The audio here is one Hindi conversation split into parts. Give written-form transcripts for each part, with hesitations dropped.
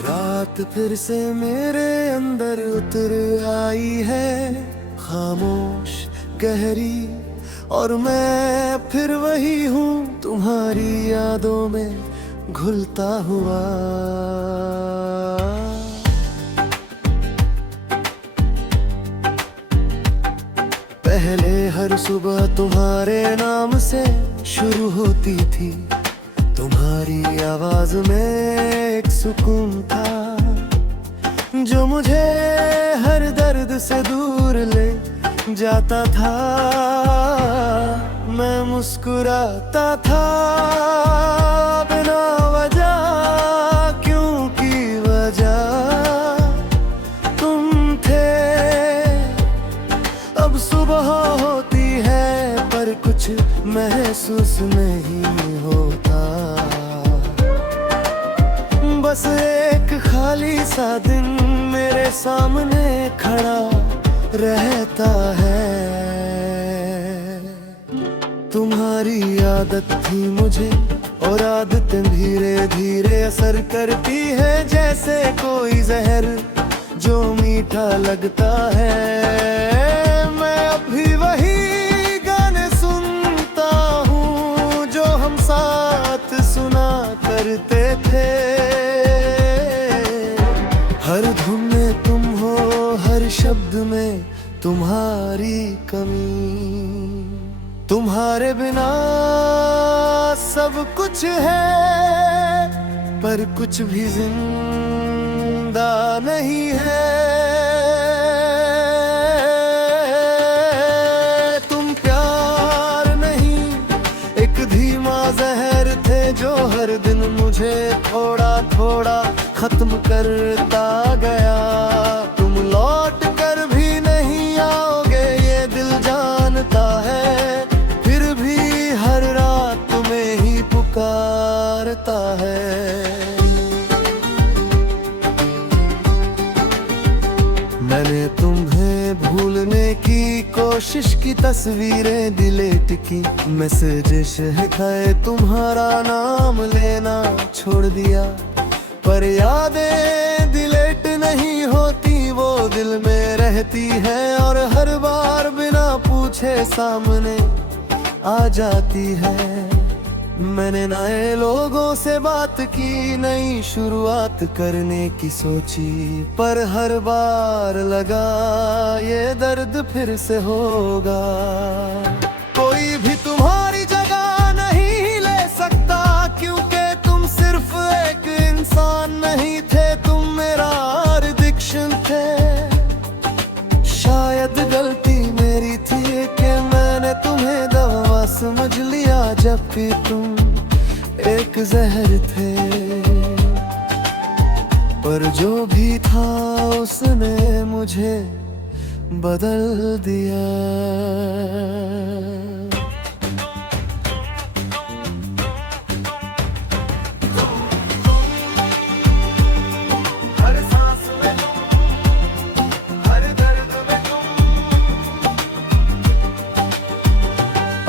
रात फिर से मेरे अंदर उतर आई है, खामोश गहरी, और मैं फिर वही हूँ तुम्हारी यादों में घुलता हुआ। पहले हर सुबह तुम्हारे नाम से शुरू होती थी, तुम्हारी आवाज में एक सुकून था जो मुझे हर दर्द से दूर ले जाता था। मैं मुस्कुराता था बिना वजह, क्योंकि वजह तुम थे। अब सुबह होती है पर कुछ महसूस नहीं होता, बस एक खाली सा दिन मेरे सामने खड़ा रहता है। तुम्हारी आदत थी मुझे, और आदतें धीरे धीरे असर करती है, जैसे कोई जहर जो मीठा लगता है। मैं अभी वही गाने सुनता हूँ जो हम साथ सुना करते थे। हर धुन में तुम हो, हर शब्द में तुम्हारी कमी। तुम्हारे बिना सब कुछ है पर कुछ भी जिंदा नहीं है। तुम प्यार नहीं, एक धीमा जहर थे जो हर दिन मुझे थोड़ा थोड़ा खत्म करता गया। तुम लौट कर भी नहीं आओगे ये दिल जानता है, फिर भी हर रात तुम्हें ही पुकारता है। मैंने तुम्हें भूलने की कोशिश की, तस्वीरें डिलीट की, मैसेजेस है तुम्हारा नाम लेना छोड़ दिया, पर यादें डिलीट नहीं होती, वो दिल में रहती है और हर बार बिना पूछे सामने आ जाती है। मैंने नए लोगों से बात की, नई शुरुआत करने की सोची, पर हर बार लगा ये दर्द फिर से होगा। कोई भी तुम्हारी जगह नहीं ले सकता, क्योंकि तुम सिर्फ एक इंसान नहीं थे, तुम मेरा एडिक्शन थे। शायद गलती मेरी थी कि मैंने तुम्हें दवा समझ लिया, जबकि तुम एक जहर थे। पर जो भी था उसने मुझे बदल दिया।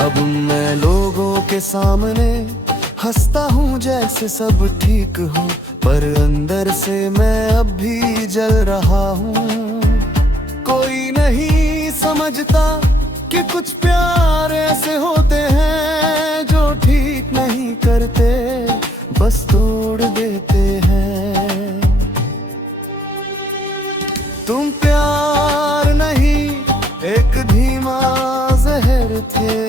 अब मैं लोगों के सामने हंसता हूँ जैसे सब ठीक हो, पर अंदर से मैं अब भी जल रहा हूँ। कोई नहीं समझता कि कुछ प्यार ऐसे होते हैं जो ठीक नहीं करते, बस तोड़ देते हैं। तुम प्यार नहीं, एक धीमा जहर थे।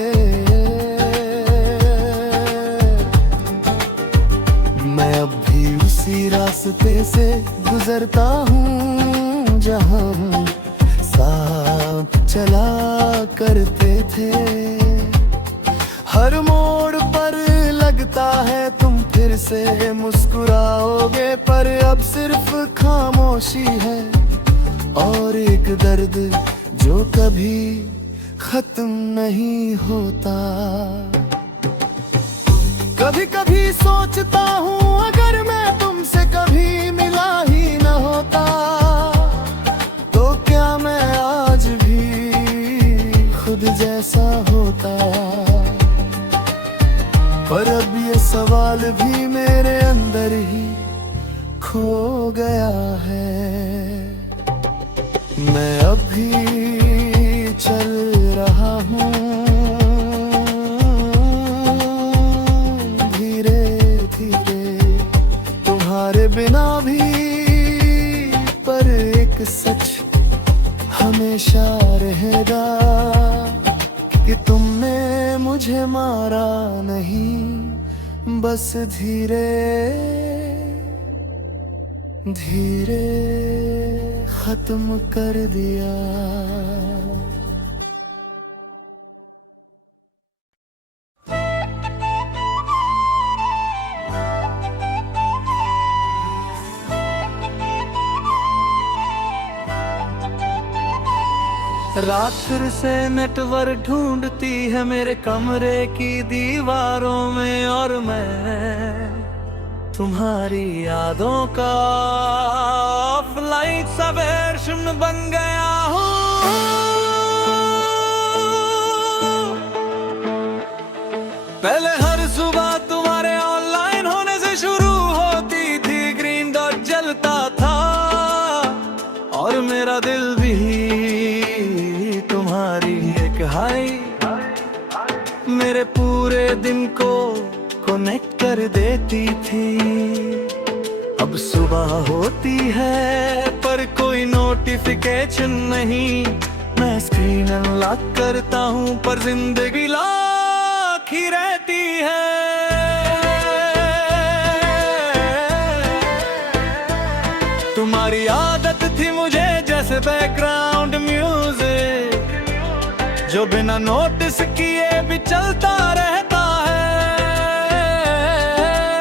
मैं अब भी उसी रास्ते से गुजरता हूँ जहाँ साथ चला करते थे। हर मोड़ पर लगता है तुम फिर से मुस्कुराओगे, पर अब सिर्फ खामोशी है और एक दर्द जो कभी खत्म नहीं होता। कभी कभी सोचता हूँ अगर मैं तुमसे कभी मिला ही न होता, तो क्या मैं आज भी खुद जैसा होता। पर अब ये सवाल भी मेरे अंदर ही खो गया है। मैं अभी चल रहा हूँ धीरे धीरे तुम्हारे बिना भी, पर एक सच हमेशा रहेगा कि तुमने मुझे मारा नहीं, बस धीरे धीरे खत्म कर दिया। रात फिर से नेटवर्क ढूंढती है मेरे कमरे की दीवारों में, और मैं तुम्हारी यादों का ऑफलाइन सा वर्जन बन गया हूँ। पहले हर सुबह तुम्हारे ऑनलाइन होने से शुरू होती थी, ग्रीन डॉट जलता था और मेरा दिल भी तुम्हारी एक हाई मेरे पूरे दिन को कनेक्ट कर देती थी। अब सुबह होती है पर कोई नोटिफिकेशन नहीं, मैं स्क्रीन अनलॉक करता हूँ पर जिंदगी लॉक ही रहती है। तुम्हारी आदत थी मुझे जैसे बैकग्राउंड म्यूजिक, जो बिना नोटिस किए भी चलता रहता है।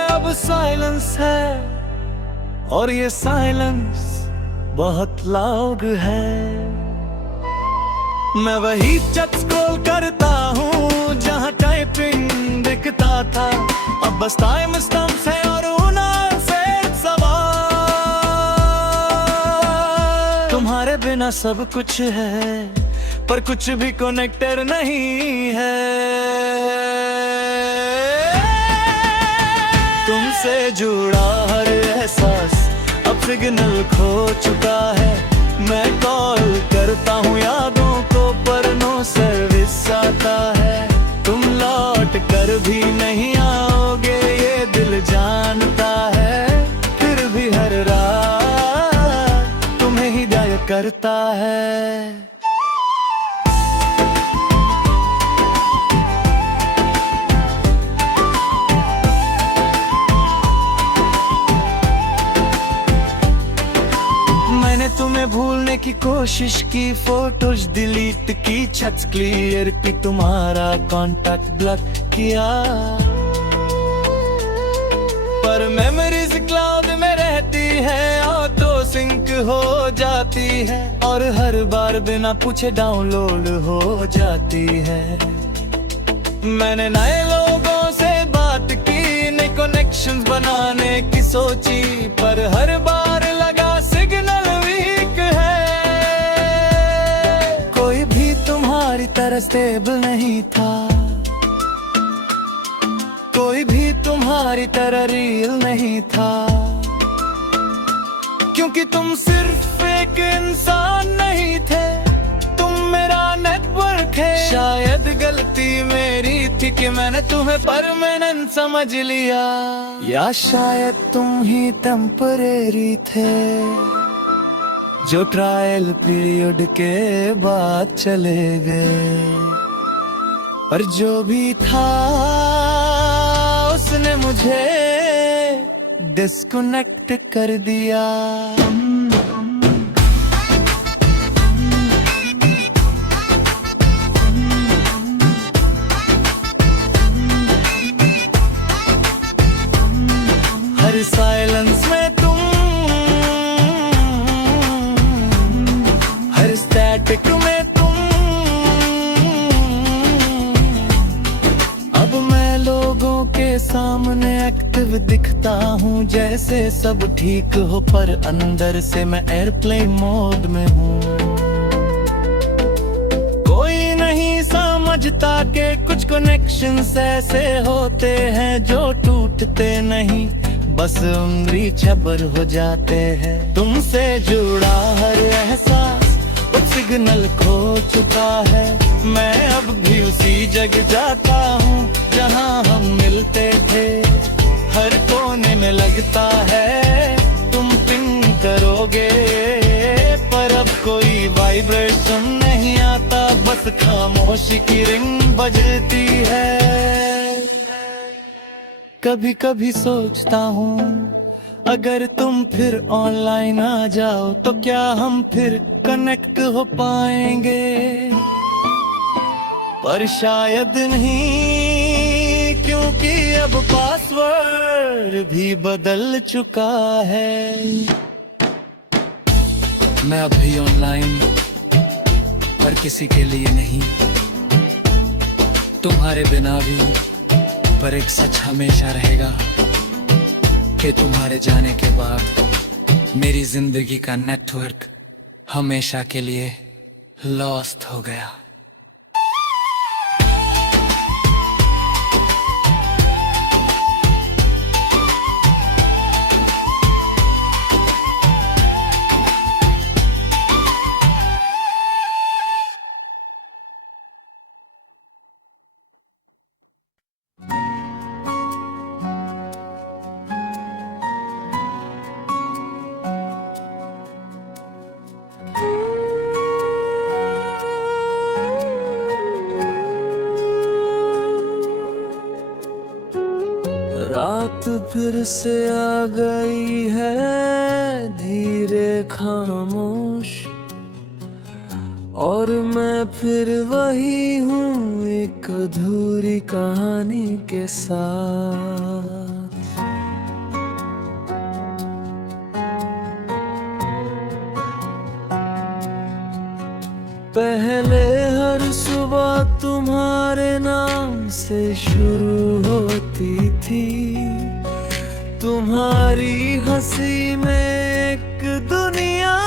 अब साइलेंस है और ये साइलेंस बहुत लाउड है। मैं वही चैट स्क्रॉल करता हूँ जहाँ टाइपिंग दिखता था, अब बस टाइम स्टम्प्स है और उनसे सवाल। तुम्हारे बिना सब कुछ है पर कुछ भी कनेक्टेड नहीं है। तुमसे जुड़ा हर एहसास अब सिग्नल खो चुका है। मैं कॉल करता हूँ यादों को पर नो सर्विस आता है। तुम लौट कर भी नहीं आओगे ये दिल जानता है, फिर भी हर रात तुम्हें हिदायत करता है। मैंने तुम्हें भूलने की कोशिश की, फोटोज डिलीट की, चैट्स क्लियर की, तुम्हारा कांटेक्ट ब्लॉक किया, पर मेमोरीज क्लाउड में रहती है, ऑटो सिंक हो जाती है और हर बार बिना पूछे डाउनलोड हो जाती है। मैंने नए लोगों से बात की, नए कनेक्शंस बनाने की सोची, पर हर बार लगा सिग्नल वीक है। कोई भी तुम्हारी तरह स्टेबल नहीं था, कोई भी तुम्हारी तरह रियल नहीं था, क्योंकि तुम सिर्फ एक इंसान नहीं थे, तुम मेरा नेटवर्क है। शायद गलती मेरी थी कि मैंने तुम्हें परमानेंट समझ लिया, या शायद तुम ही टेम्परेरी थे जो ट्रायल पीरियड के बाद चले गए। पर जो भी था उसने मुझे डिस्कनेक्ट कर दिया। हर साइलेंस में तुम, हर स्टैटिक में तुम, अब मैं लोगों के सामने एक्टिव दिखता हूँ जैसे सब ठीक हो, पर अंदर से मैं एयरप्लेन मोड में हूँ। कोई नहीं समझता कि कुछ कनेक्शंस ऐसे होते हैं जो टूटते नहीं, बस उंगली छबर हो जाते हैं। तुमसे जुड़ा हर एहसास वो सिग्नल खो चुका है। मैं अब भी उसी जगह जाता हूँ जहाँ हम मिलते थे। हर कोने में लगता है तुम पिंग करोगे, पर अब कोई वाइब्रेशन नहीं आता, बस खामोशी की रिंग बजती है। कभी कभी सोचता हूँ अगर तुम फिर ऑनलाइन आ जाओ तो क्या हम फिर कनेक्ट हो पाएंगे, पर शायद नहीं, क्योंकि अब पासवर्ड भी बदल चुका है। मैं अब भी ऑनलाइन, पर किसी के लिए नहीं। तुम्हारे बिना भी, पर एक सच हमेशा रहेगा कि तुम्हारे जाने के बाद मेरी जिंदगी का नेटवर्क हमेशा के लिए लॉस्ट हो गया। रात फिर से आ गई है धीरे खामोश, और मैं फिर वही हूँ एक अधूरी कहानी के साथ। पहले हर सुबह तुम्हारे नाम से शुरू होती थी। तुम्हारी हंसी में एक दुनिया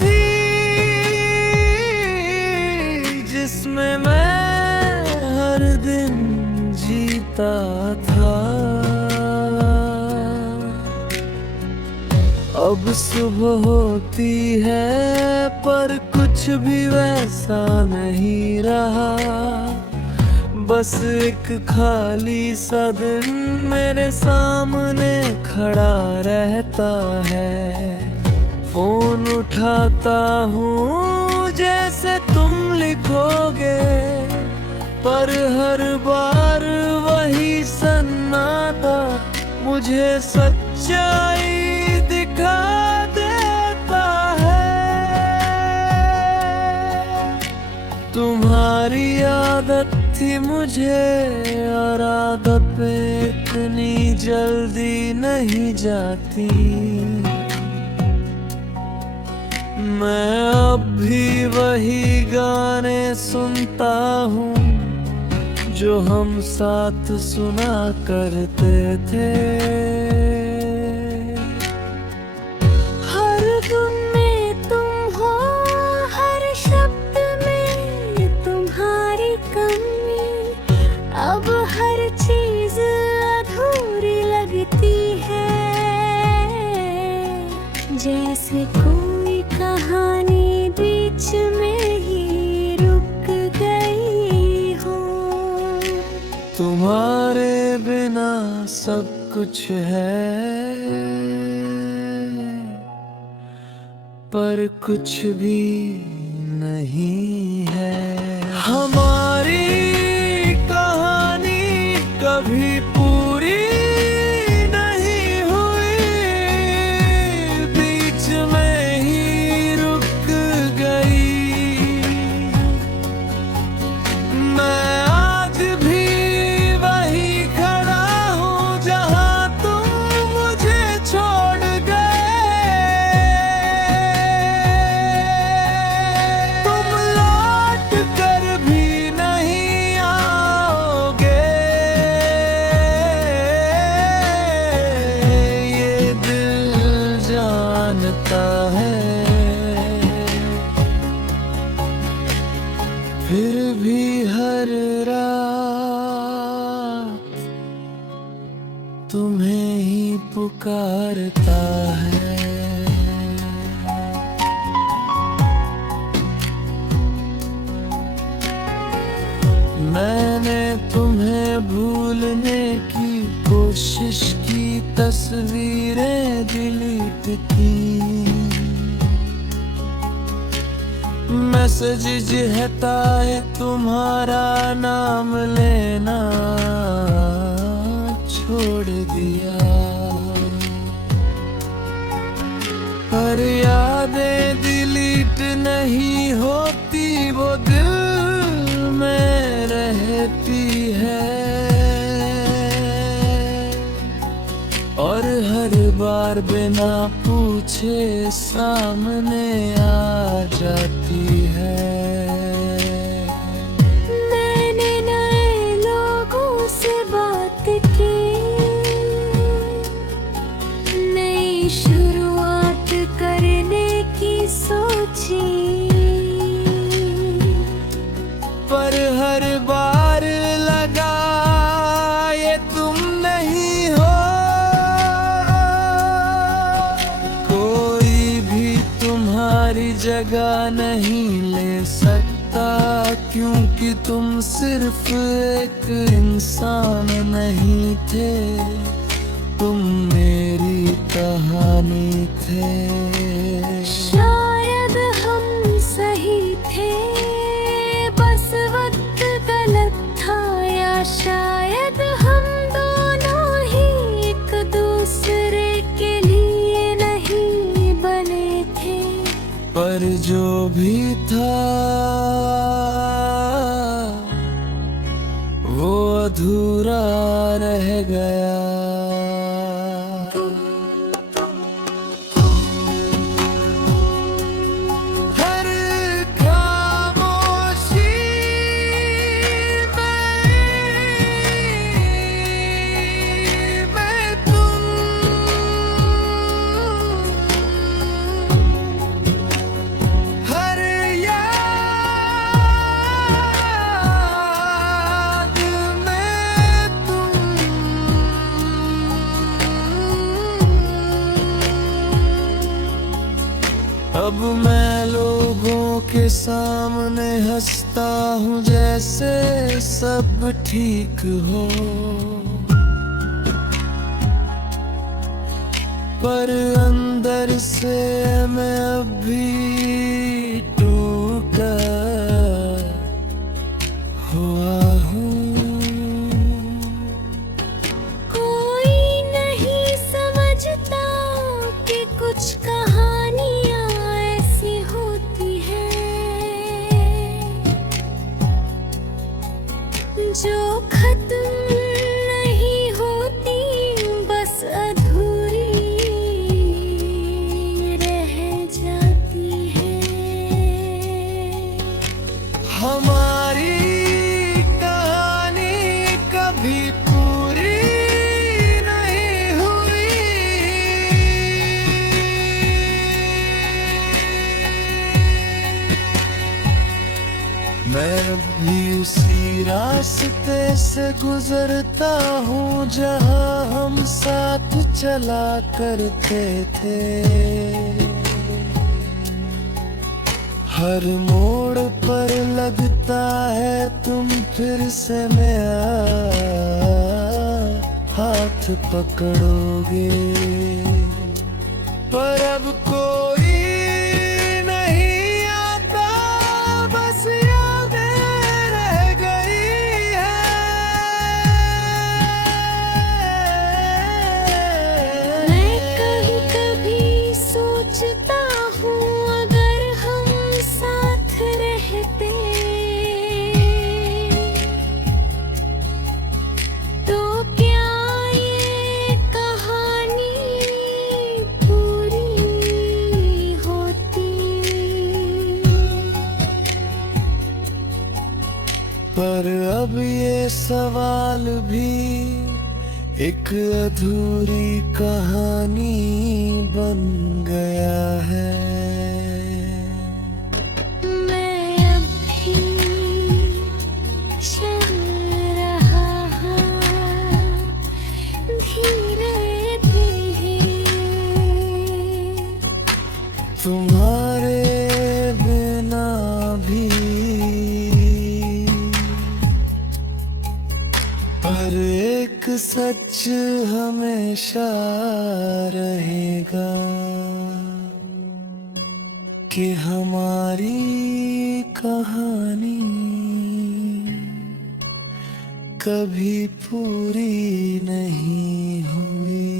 थी जिसमें मैं हर दिन जीता था। अब सुबह होती है पर कुछ भी वैसा नहीं रहा, बस एक खाली सा दिन मेरे सामने खड़ा रहता है। फोन उठाता हूँ जैसे तुम लिखोगे, पर हर बार वही सन्नाटा मुझे सच्चाई दिखा देता है। तुम्हारी आदत थी मुझे, और आदत इतनी जल्दी नहीं जाती। मैं अब भी वही गाने सुनता हूँ जो हम साथ सुना करते थे। हर धुन में तुम हो, हर शब्द में तुम्हारी कमी। अब हर चीज अधूरी लगती है, जैसे कोई कहानी बीच में ही रुक गई हो। तुम्हारे बिना सब कुछ है, पर कुछ भी नहीं है। हमारी कहानी कभी पूरी नहीं हुई, बीच में ही रुक गई। मैं आज भी वही खड़ा हूँ जहाँ तुम मुझे छोड़ गए। तुम लौट कर भी तुम्हें ही पुकारता है। मैंने तुम्हें भूलने की कोशिश की, तस्वीरें डिलीट की, मैसेज हटाए तुम्हारा नाम लेना छोड़ दिया। पर यादें डिलीट नहीं होती, वो दिल में रहती है, और हर बार बिना पूछे सामने आ जाती है। मैंने नए लोगों से बात की, नई शुरुआत करने की सोची, पर हर बार लगा ये तुम नहीं हो। कोई भी तुम्हारी जगह नहीं ले सकता, क्योंकि तुम सिर्फ एक इंसान नहीं थे, तुम मेरी कहानी थे। शायद हम सही थे, बस वक्त गलत था, या शायद हम दोनों ही एक दूसरे के लिए नहीं बने थे। पर जो भी था वो अधूरा रह गया। हर खामोशी में तुम, हर याद में तुम, अब मैं लोगों के सामने हंसता हूँ जैसे सब ठीक हो, पर अंदर से मैं अब भी टूटा हुआ हूँ। कोई नहीं समझता कि कुछ कहानियाँ ऐसी होती हैं जो खत्म नहीं होती, बस अधूरी रह जाती है। हमारी कहानी कभी पूरी नहीं हुई, मैं भी उसी रास्ते से गुजरता हूँ जहाँ हम साथ चला करते थे। हर मोड़ पर लगता है तुम फिर से मेरा हाथ पकड़ोगे, पर अब कोई नहीं आता, बस यादें रह गई है। मैं कभी कभी सोचता हूँ अगर हम साथ रहते तो क्या ये कहानी पूरी होती। पर अब ये सवाल भी एक अधूरी कहानी बन गया है। मैं अब भी चल रहा हूँ धीरे सच हमेशा रहेगा कि हमारी कहानी कभी पूरी नहीं हुई।